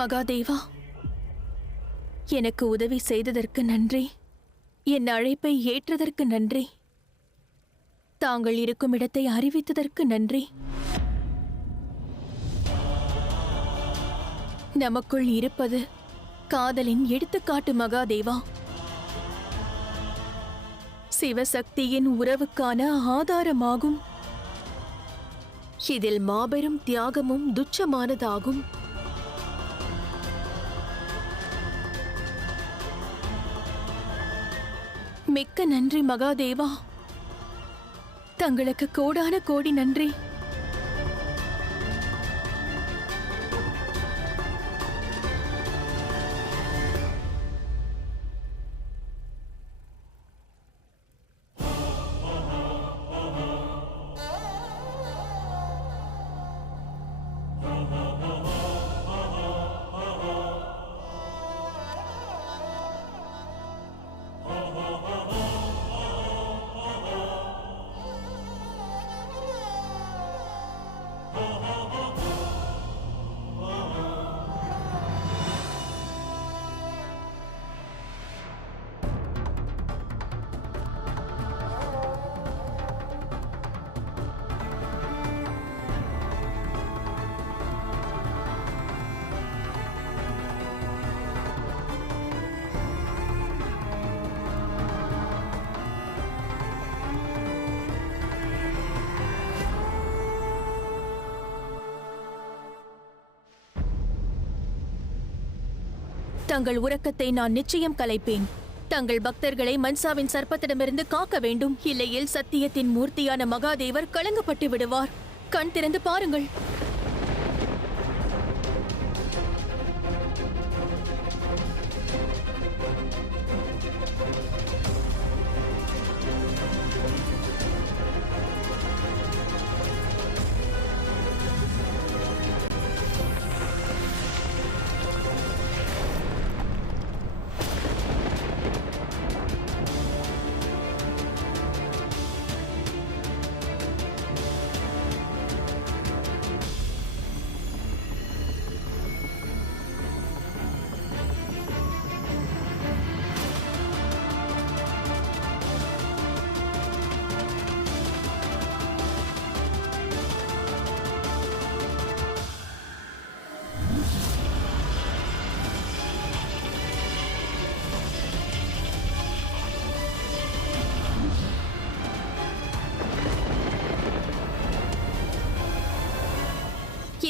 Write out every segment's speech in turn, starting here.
மகாதேவா, எனக்கு உதவி செய்ததற்கு நன்றி. என் அழைப்பை ஏற்றதற்கு நன்றி. தாங்கள் இருக்கும் இடத்தை அறிவித்ததற்கு நன்றி. நமக்குள் இருப்பது காதலின் எடுத்துக்காட்டு மகாதேவா. சிவசக்தியின் உறவுக்கான ஆதாரமாகும். இதில் மாபெரும் தியாகமும் துச்சமானதாகும். மிக்க நன்றி மகாதேவா. தங்களுக்கு கோடான கோடி நன்றி. தங்கள் உறக்கத்தை நான் நிச்சயம் கலைப்பேன். தங்கள் பக்தர்களை மன்சாவின் சர்ப்பத்திடமிருந்து காக்க வேண்டும். இல்லையில் சத்தியத்தின் மூர்த்தியான மகாதேவர் கலங்கப்பட்டு விடுவார். கண் திறந்து பாருங்கள்.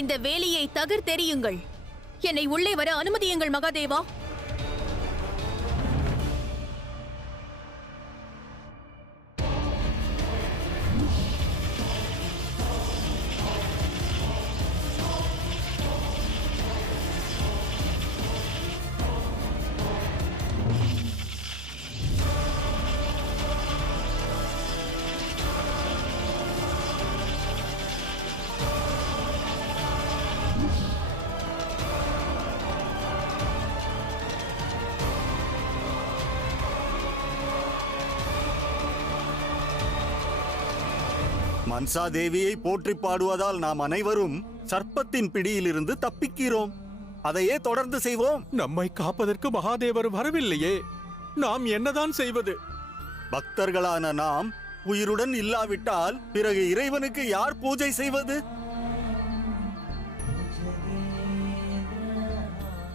இந்த வேலியை தகர்த்தெறியுங்கள். என்னை உள்ளே வர அனுமதியுங்கள் மகாதேவா. மன்சா தேவியை போற்றி பாடுவதால் நாம் அனைவரும் சர்ப்பத்தின் பிடியிலிருந்து தப்பிக்கிறோம். அதையே தொடர்ந்து செய்வோம். நம்மை காப்பதற்கு மகாதேவர் வரவில்லையே, நாம் என்னதான் செய்வது? பக்தர்களான நாம் உயிருடன் இல்லாவிட்டால் பிறகு இறைவனுக்கு யார் பூஜை செய்வது?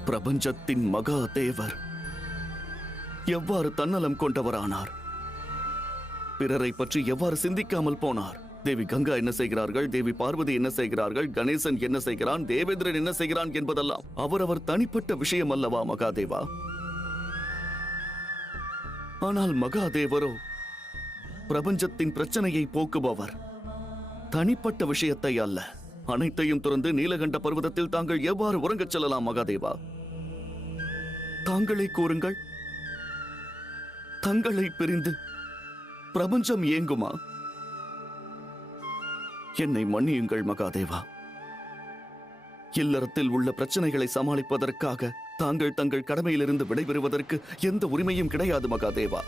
பிரபஞ்சத்தின் மகாதேவர் எவ்வாறு தன்னலம் கொண்டவரானார்? பிறரை பற்றி எவ்வாறு சிந்திக்காமல் போனார்? தேவி கங்கா என்ன செய்கிறார்கள், தேவி பார்வதி என்ன செய்கிறார்கள், கணேசன் என்ன செய்கிறான், தேவேந்திரன் என்ன செய்கிறான் என்பதெல்லாம் அவரவர் தனிப்பட்ட விஷயம் அல்லவா மகாதேவா? ஆனால் மகாதேவரோ பிரபஞ்சத்தின் பிரச்சனையை போக்குபவர். தனிப்பட்ட விஷயத்தை அல்ல, அனைத்தையும் துறந்து நீலகண்ட பர்வதத்தில் தாங்கள் எவ்வாறு உறங்கச் செல்லலாம் மகாதேவா? தாங்களே கூறுங்கள். தங்களை பிரிந்து பிரபஞ்சம் ஏங்குமா? என்னை மன்னியுங்கள் மகாதேவா. இல்லறத்தில் உள்ள பிரச்சனைகளை சமாளிப்பதற்காக தாங்கள் தங்கள் கடமையிலிருந்து விடைபெறுவதற்கு எந்த உரிமையும் கிடையாது மகாதேவா.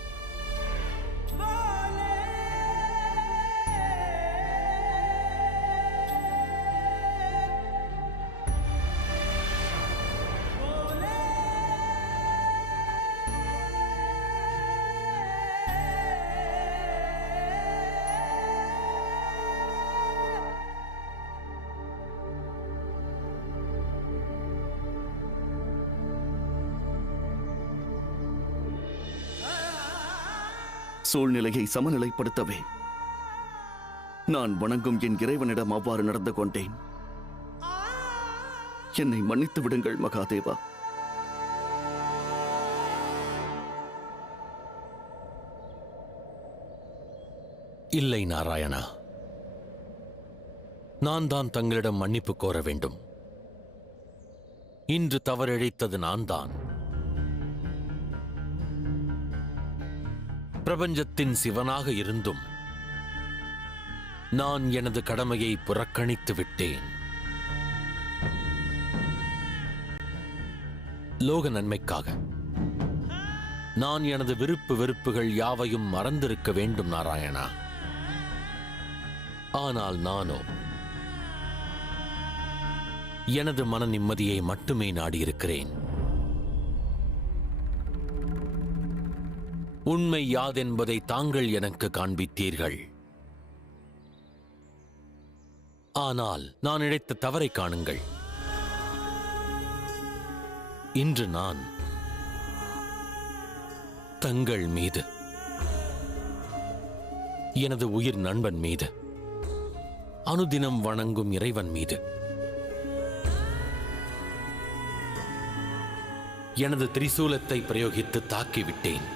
சூழ்நிலையை சமநிலைப்படுத்தவே நான் வணங்கும் என் இறைவனிடம் அவ்வாறு நடந்து கொண்டேன். என்னை மன்னித்து விடுங்கள் மகாதேவா. இல்லை நாராயணா, நான் தான் தங்களிடம் மன்னிப்பு கோர வேண்டும். இன்று தவறிழைத்தது நான் தான். பிரபஞ்சத்தின் சிவனாக இருந்தும் நான் எனது கடமையை புறக்கணித்து விட்டேன். லோக நன்மைக்காக நான் எனது விருப்பு வெறுப்புகள் யாவையும் மறந்திருக்க வேண்டும் நாராயணா. ஆனால் நானோ எனது மன நிம்மதியை மட்டுமே நாடியிருக்கிறேன். உண்மை யாதென்பதை தாங்கள் எனக்கு காண்பித்தீர்கள். ஆனால் நான் இழைத்த தவறை காணுங்கள். இன்று நான் தங்கள் மீது, எனது உயிர் நண்பன் மீது, அனுதினம் வணங்கும் இறைவன் மீது, எனது திரிசூலத்தை பிரயோகித்து தாக்கிவிட்டேன்.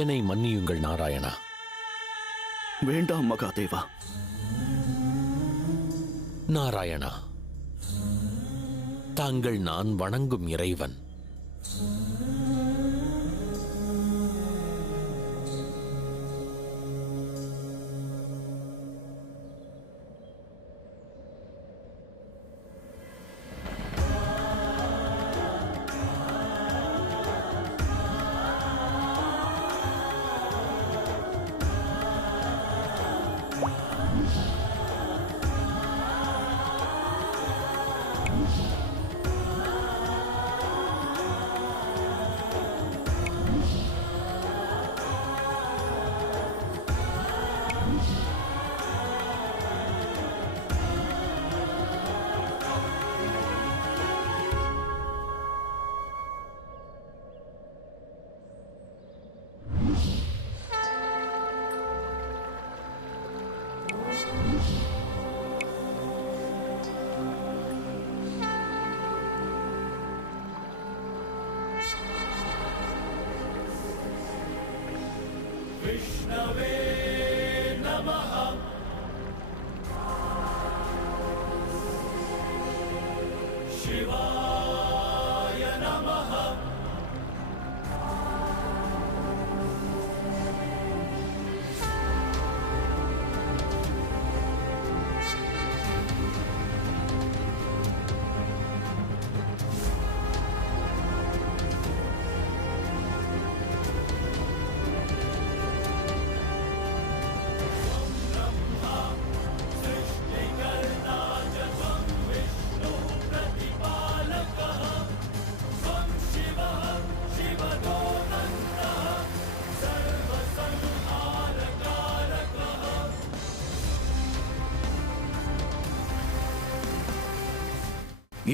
என்னை மன்னியுங்கள் நாராயணா. வேண்டாம் மகாதேவா. நாராயணா, தாங்கள் நான் வணங்கும் இறைவன்.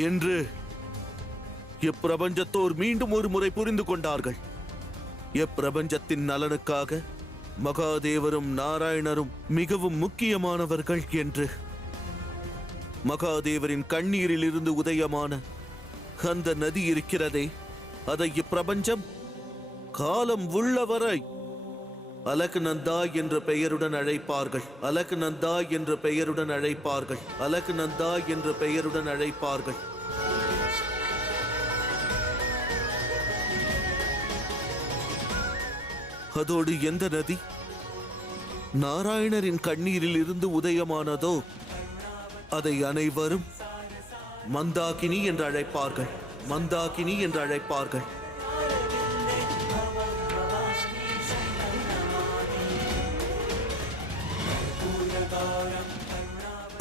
என்று எப்பிரபஞ்சத்தோர் மீண்டும் ஒரு முறை புரிந்து கொண்டார்கள். எப்பிரபஞ்சத்தின் நலனுக்காக மகாதேவரும் நாராயணரும் மிகவும் முக்கியமானவர்கள் என்று. மகாதேவரின் கண்ணீரில் இருந்து உதயமான அந்த நதி இருக்கிறதே, அதை இப்பிரபஞ்சம் காலம் உள்ளவரை அலக்நந்தா என்ற பெயருடன் அழைப்பார்கள். அலக்நந்தா என்ற பெயருடன் அழைப்பார்கள். அலக்நந்தா என்ற பெயருடன் அழைப்பார்கள். அதோடு எந்த நதி நாராயணரின் கண்ணீரில் இருந்து உதயமானதோ அதை அனைவரும் மந்தாகினி என்று அழைப்பார்கள். மந்தாகினி என்று அழைப்பார்கள்.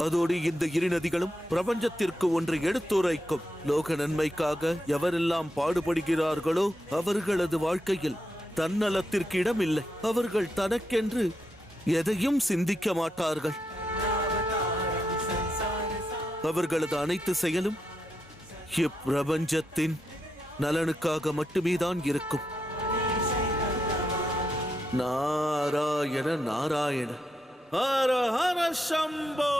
அதோடு இந்த இரு நதிகளும் பிரபஞ்சத்திற்கு ஒன்றை எடுத்துரைக்கும். லோக நன்மைக்காக எவரெல்லாம் பாடுபடுகிறார்களோ அவர்களது வாழ்க்கையில் தன்னலத்திற்கு இடமில்லை. அவர்கள் தனக்கென்று எதையும் சிந்திக்க மாட்டார்கள். அவர்களது அனைத்து செயலும் இப்பிரபஞ்சத்தின் நலனுக்காக மட்டுமேதான் இருக்கும். நாராயண நாராயண ஹர ஹர சம்போ.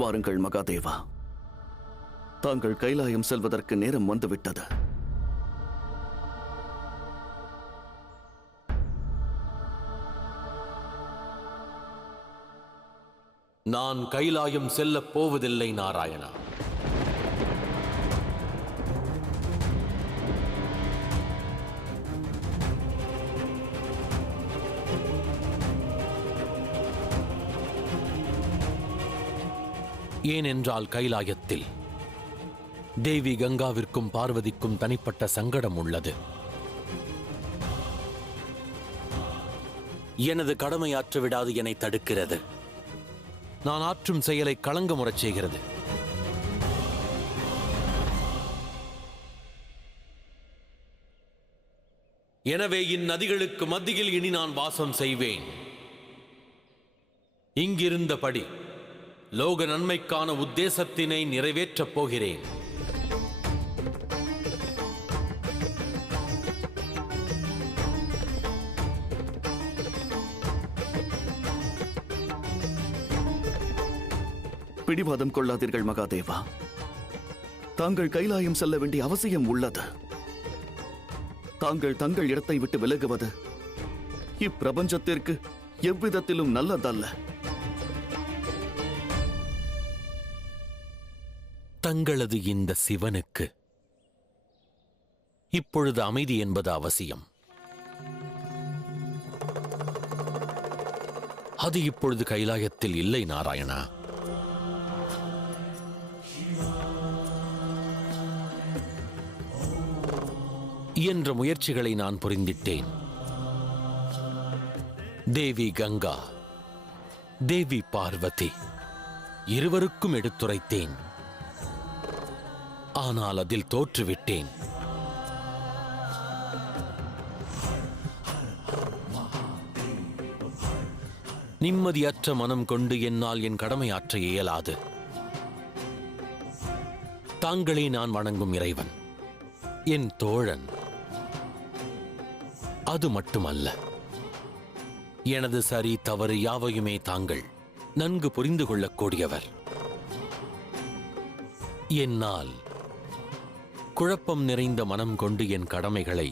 வாருங்கள் மகாதேவா, தாங்கள் கைலாயம் செல்வதற்கு நேரம் வந்துவிட்டது. நான் கைலாயம் செல்லப் போவதில்லை நாராயணா. ஏனென்றால் கைலாயத்தில் தேவி கங்காவிற்கும் பார்வதிக்கும் தனிப்பட்ட சங்கடம் உள்ளது. எனது கடமையாற்ற விடாது என்னை தடுக்கிறது. நான் ஆற்றும் செயலை களங்கமுறச் செய்கிறது. எனவே இந்நதிகளுக்கு மத்தியில் இனி நான் வாசம் செய்வேன். இங்கிருந்தபடி லோக நன்மைக்கான உத்தேசத்தினை நிறைவேற்றப் போகிறேன். பிடிவாதம் கொள்ளாதீர்கள் மகாதேவா. தாங்கள் கைலாயம் செல்ல வேண்டிய அவசியம் உள்ளது. தாங்கள் தங்கள் இடத்தை விட்டு விலகுவது இப்பிரபஞ்சத்திற்கு எவ்விதத்திலும் நல்லதல்ல. தங்களது இந்த சிவனுக்கு இப்பொழுது அமைதி என்பது அவசியம். அது இப்பொழுது கைலாயத்தில் இல்லை நாராயணா. இயன்ற முயற்சிகளை நான் புரிந்திட்டேன். தேவி கங்கா, தேவி பார்வதி இருவருக்கும் எடுத்துரைத்தேன். ஆனால் அதில் தோற்றுவிட்டேன். நிம்மதியற்ற மனம் கொண்டு என்னால் என் கடமையாற்ற இயலாது. தாங்களே நான் வணங்கும் இறைவன், என் தோழன். அது மட்டுமல்ல, எனது சரி தவறு யாவையுமே தாங்கள் நன்கு புரிந்து கொள்ளக்கூடியவர். என்னால் குழப்பம் நிறைந்த மனம் கொண்டு என் கடமைகளை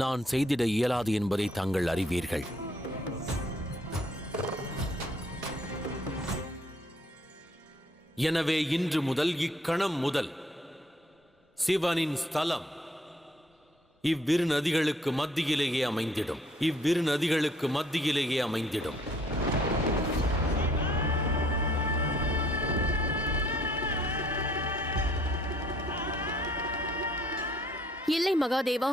நான் செய்திட இயலாது என்பதை தாங்கள் அறிவீர்கள். எனவே இன்று முதல், இக்கணம் முதல் சிவனின் ஸ்தலம் இவ்விரு நதிகளுக்கு மத்தியிலேயே அமைந்திடும். இவ்விரு நதிகளுக்கு மத்தியிலேயே அமைந்திடும். இல்லை மகாதேவா,